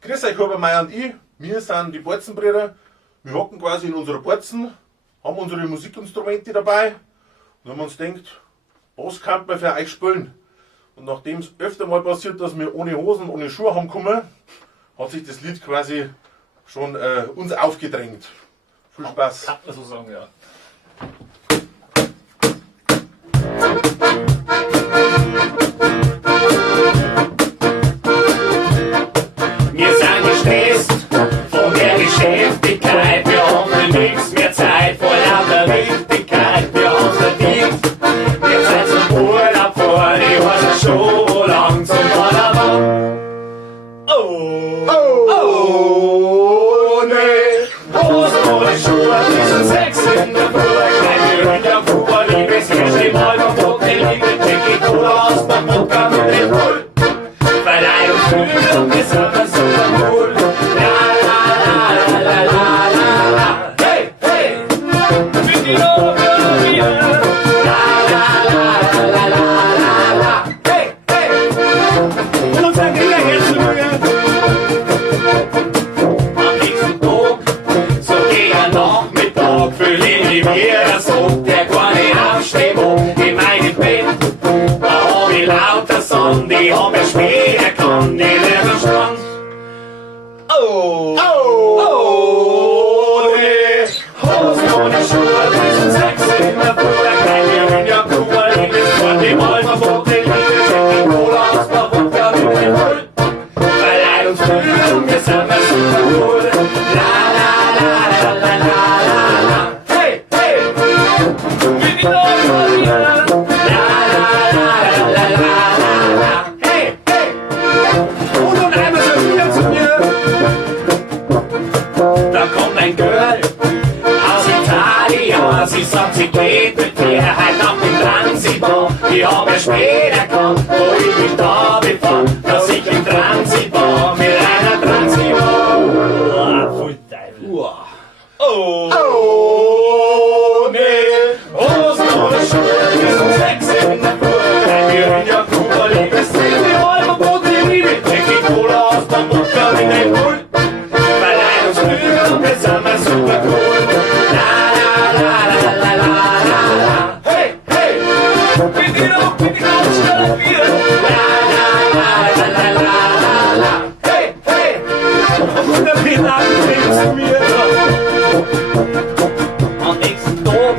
Grüß euch, Hubermeier und ich. Wir sind die Bolzenbrüder. Wir hocken quasi in unserer Bolzen, haben unsere Musikinstrumente dabei und haben uns gedacht, was kann man für euch spielen? Und nachdem es öfter mal passiert, dass wir ohne Hosen, ohne Schuhe haben kommen, hat sich das Lied quasi schon uns aufgedrängt. Viel Spaß. Kann man so sagen, ja. Wir sind gestresst von der Geschäftigkeit. Wir haben nichts mehr Zeit vor lauter Wichtigkeit. Wir haben verdient, wir sind zum Urlaub vor. Ich weiß ja schon, wo lang zum Ballermann. Oh, nee. Hosen ohne Schuhe, wir sind Sex in der Burg. Kleine Hühner, Kuba, liebes Herz, die Malmer, Brot, die Liebe, Jackie, Cola, aus dem Wodka mit Red Bull. Verleihung für und wir sind super cool. La la la la la la la. Hey, hey! Für die Ohren wir. La la la la la la la. Hey, hey! Und sag wieder her zu mir. Am nächsten Tag, so gegen Nachmittag, fühl ich mich wieder so, der gar nicht aufstehen mag. In meinem Bett, da hab ich lauter Sonne, die hab ich schwer kann, die Widerstand. Nee. Hosen ohne Schuhe, wir sind Sex in der Burg. Kleine Hühner, Kuba, liebes Tor, die Malmer, Brot, die Liebe, Jackie, Cola, aus der Wodka mit Red Bull. Verleiht uns Glück und wir sind super cool. La la la la la la la. Hey, hey! Für die Ohren wir. La la la la la la la. Hey, hey! Und nun einmal so wieder zu mir. Da kommt ein Girl aus Italien. Sie sagt, sie geht mit mir halt nach dem Transitbahn. Ich hab ja später gehabt, wo ich mich da befand, dass ich im Transit war mit einer Transitbahn. Voll Teufel. Oh, nee. Hosen ohne Schuhe, wir sind Sex in der Burg. Wir hören ja Kuba, liebes Ding, die Alma, Brot, die Liebe, Jackie, Cola, aus der Wodka mit Red Bull. Verleiht uns Glück und wir sind super cool. La la la la la la la la. Hey, hey! Bitte noch schnell wir. La la la la la la la. Hey, hey! Und der Peter bringt's mir. Am nächsten Tag,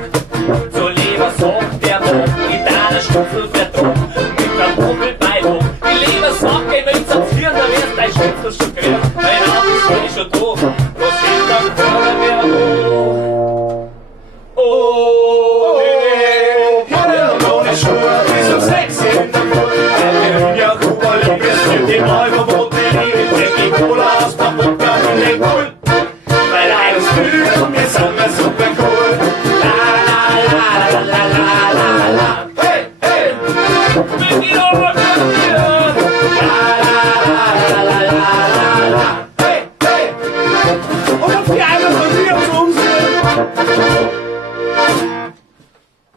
so lieber sagt der Mann, in deiner Stufe verdruckt, mit der Mogelbeilung. Die Leber sagt, geh mit zum Hirn, da wirst dein Schüttel schon quer. Dein Arm ist eh schon da, was geht dann vorne mehr? Oh, nee. Hosen ohne Schuhe, wir sind Sex in der Burg. Wir hören ja Kuba, liebes mit dem Alma, Brot, die Liebe, Jackie, Cola, aus der Wodka mit Red Bull. Verleiht uns Glück und wir sind super cool. La la la la la la la la. Hey, hey! Mit die Ohren wir. La la la la la la la. Hey, hey! Und auf die eine von dir zu uns.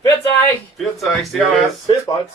Pfiat euch! Grüß euch, servus. Bis bald.